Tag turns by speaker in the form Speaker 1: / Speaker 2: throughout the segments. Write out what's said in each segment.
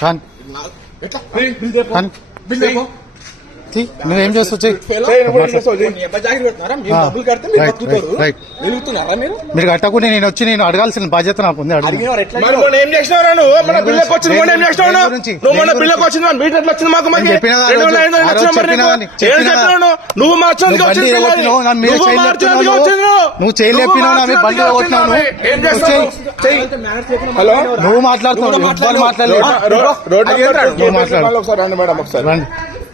Speaker 1: Kan.
Speaker 2: Kan. Kan.
Speaker 1: నేను ఏం చేస్తావు
Speaker 2: మీరు
Speaker 1: కట్టకుండా నేను వచ్చి నేను అడగాల్సిన బాధ్యత నాకు ఉంది
Speaker 3: నువ్వు
Speaker 1: చేయలేపినావు బండి
Speaker 3: హలో?
Speaker 1: నువ్వు మాట్లాడుతున్నావు మాట్లాడలేదు మాట్లాడు.
Speaker 3: రండి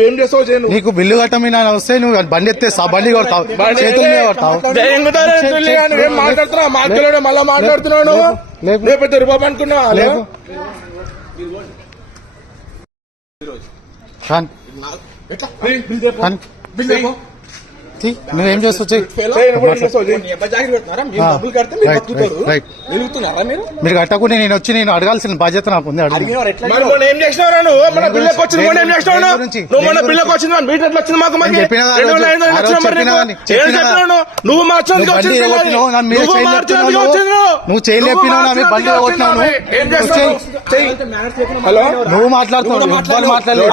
Speaker 3: ఏం నీకు
Speaker 1: బిల్లు కట్టమని వస్తే నువ్వు బండి ఎత్తే బండి కొడతావు. చేతులు మీద కొడతావు.
Speaker 3: ఏం మాట్లాడుతున్నావు? మాట్లాడు మళ్ళీ మాట్లాడుతున్నావు
Speaker 2: బిల్
Speaker 3: నేను ఏం చేస్తావు
Speaker 2: మీరు
Speaker 1: కట్టకుండా నేను వచ్చి నేను అడగాల్సిన బాధ్యత నాకు ఉంది
Speaker 3: నువ్వు
Speaker 1: చేయలేపినావు బండి
Speaker 3: హలో?
Speaker 1: నువ్వు మాట్లాడుతున్నావు మాట్లాడలేదు.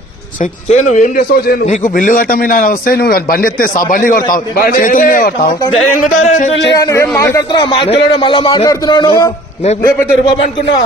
Speaker 1: నువ్వేం
Speaker 3: చేస్తావు నీకు
Speaker 1: బిల్లు కట్ట మీద వస్తే నువ్వు బండి ఎత్తే బండి కొడతావు. చేతులు కొడతావు.
Speaker 3: ఏం మాట్లాడుతున్నావు మళ్ళీ లేకపోతే అనుకున్నావా?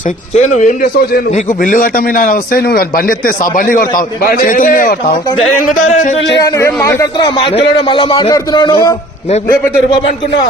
Speaker 1: చేయి
Speaker 3: ఏం చేస్తావు చేయను నీకు
Speaker 1: బిల్లు కట్టమని వస్తే నువ్వు బండి ఎత్తే బండి కొడతావు. చేతుల మీద కొడతావు.
Speaker 3: మాట్లాడుతున్నావు? మాట్లాడుతున్నాడు మళ్ళీ
Speaker 1: మాట్లాడుతున్నాడు
Speaker 3: లేకపోతే రూపాయి
Speaker 1: అనుకున్నా